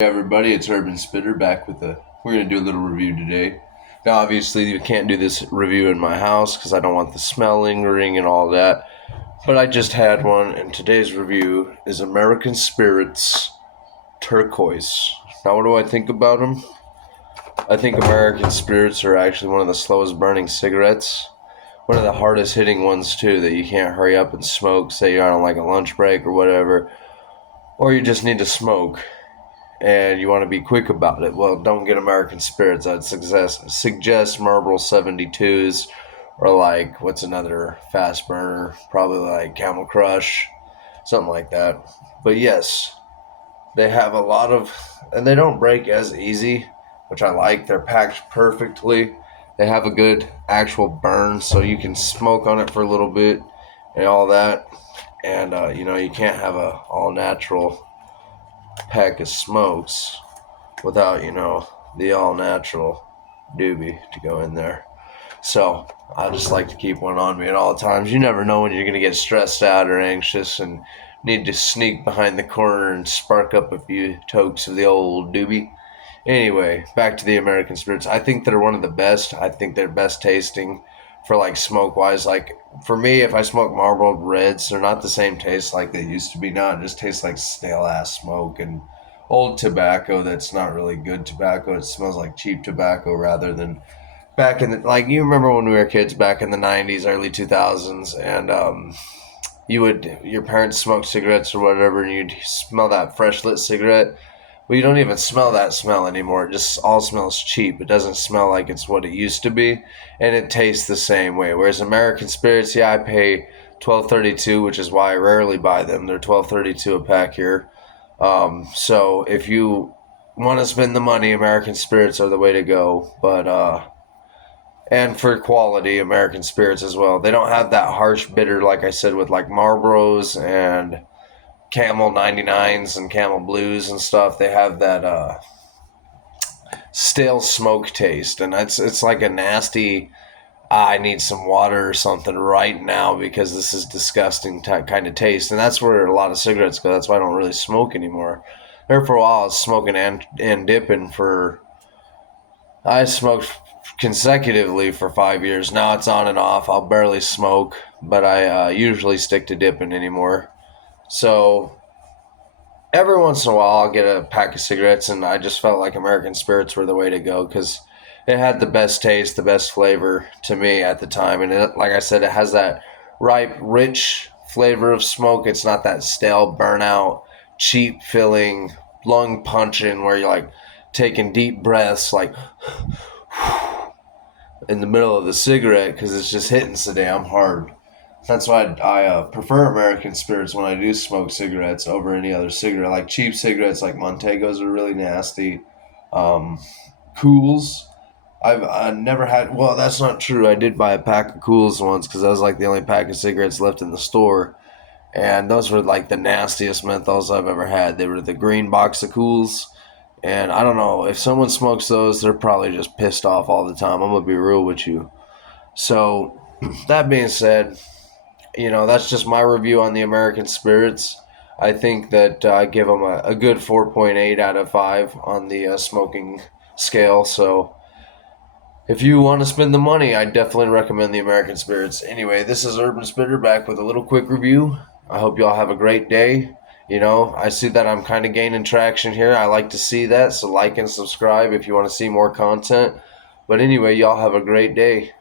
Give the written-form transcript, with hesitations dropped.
Hey everybody, it's Urban Spitter back with we're going to do a little review today. Now obviously you can't do this review in my house because I don't want the smell lingering and all that, but I just had one and today's review is American Spirit's Turquoise. Now what do I think about them? I think American Spirits are actually one of the slowest burning cigarettes. One of the hardest hitting ones too that you can't hurry up and smoke, say you're on like a lunch break or whatever, or you just need to smoke and you want to be quick about it. Well, don't get American Spirits. I'd suggest Marlboro 72s or like, what's another fast burner? Probably like Camel Crush, something like that. But yes, they have a lot of, and they don't break as easy, which I like. They're packed perfectly. They have a good actual burn, so you can smoke on it for a little bit and all that. And, you can't have a all natural pack of smokes without, the all natural doobie to go in there. So I just like to keep one on me at all times. You never know when you're going to get stressed out or anxious and need to sneak behind the corner and spark up a few tokes of the old doobie. Anyway, back to the American Spirits. I think they're one of the best. I think they're best tasting for like smoke wise. Like for me, if I smoke Marlboro Reds, they're not the same taste like they used to be now. It just tastes like stale ass smoke and old tobacco that's not really good tobacco. It smells like cheap tobacco rather than back in the, like, you remember when we were kids back in the 90s, early 2000s, and your parents smoked cigarettes or whatever, and you'd smell that fresh lit cigarette. Well, you don't even smell that smell anymore. It just all smells cheap. It doesn't smell like it's what it used to be, and it tastes the same way. Whereas American Spirits, yeah, I pay $12.32, which is why I rarely buy them. They're $12.32 a pack here. So if you want to spend the money, American Spirits are the way to go. But and for quality, American Spirits as well. They don't have that harsh bitter, like I said, with like Marlboros and Camel 99s and Camel Blues and stuff. They have that stale smoke taste, and it's like a nasty. I need some water or something right now because this is disgusting kind of taste, and that's where a lot of cigarettes go. That's why I don't really smoke anymore. There for a while, I was smoking and dipping for. I smoked consecutively for 5 years. Now it's on and off. I'll barely smoke, but I usually stick to dipping anymore. So every once in a while I'll get a pack of cigarettes, and I just felt like American Spirits were the way to go because it had the best taste, the best flavor to me at the time. And like I said, it has that ripe, rich flavor of smoke. It's not that stale, burnout, cheap filling, lung punching where you're like taking deep breaths, like in the middle of the cigarette because it's just hitting so damn hard. That's why I prefer American Spirits when I do smoke cigarettes over any other cigarette. Like cheap cigarettes, like Montegos, are really nasty. Um, Cools, I never had. Well, that's not true. I did buy a pack of Cools once because that was like the only pack of cigarettes left in the store, and those were like the nastiest menthols I've ever had. They were the green box of Cools, and I don't know if someone smokes those, they're probably just pissed off all the time. I'm gonna be real with you. So, that being said, that's just my review on the American Spirits. I think that I give them a good 4.8 out of 5 on the smoking scale. So if you want to spend the money, I definitely recommend the American Spirits. Anyway, this is Urban Spitter back with a little quick review. I hope y'all have a great day. I see that I'm kind of gaining traction here. I like to see that. So like and subscribe if you want to see more content. But anyway, y'all have a great day.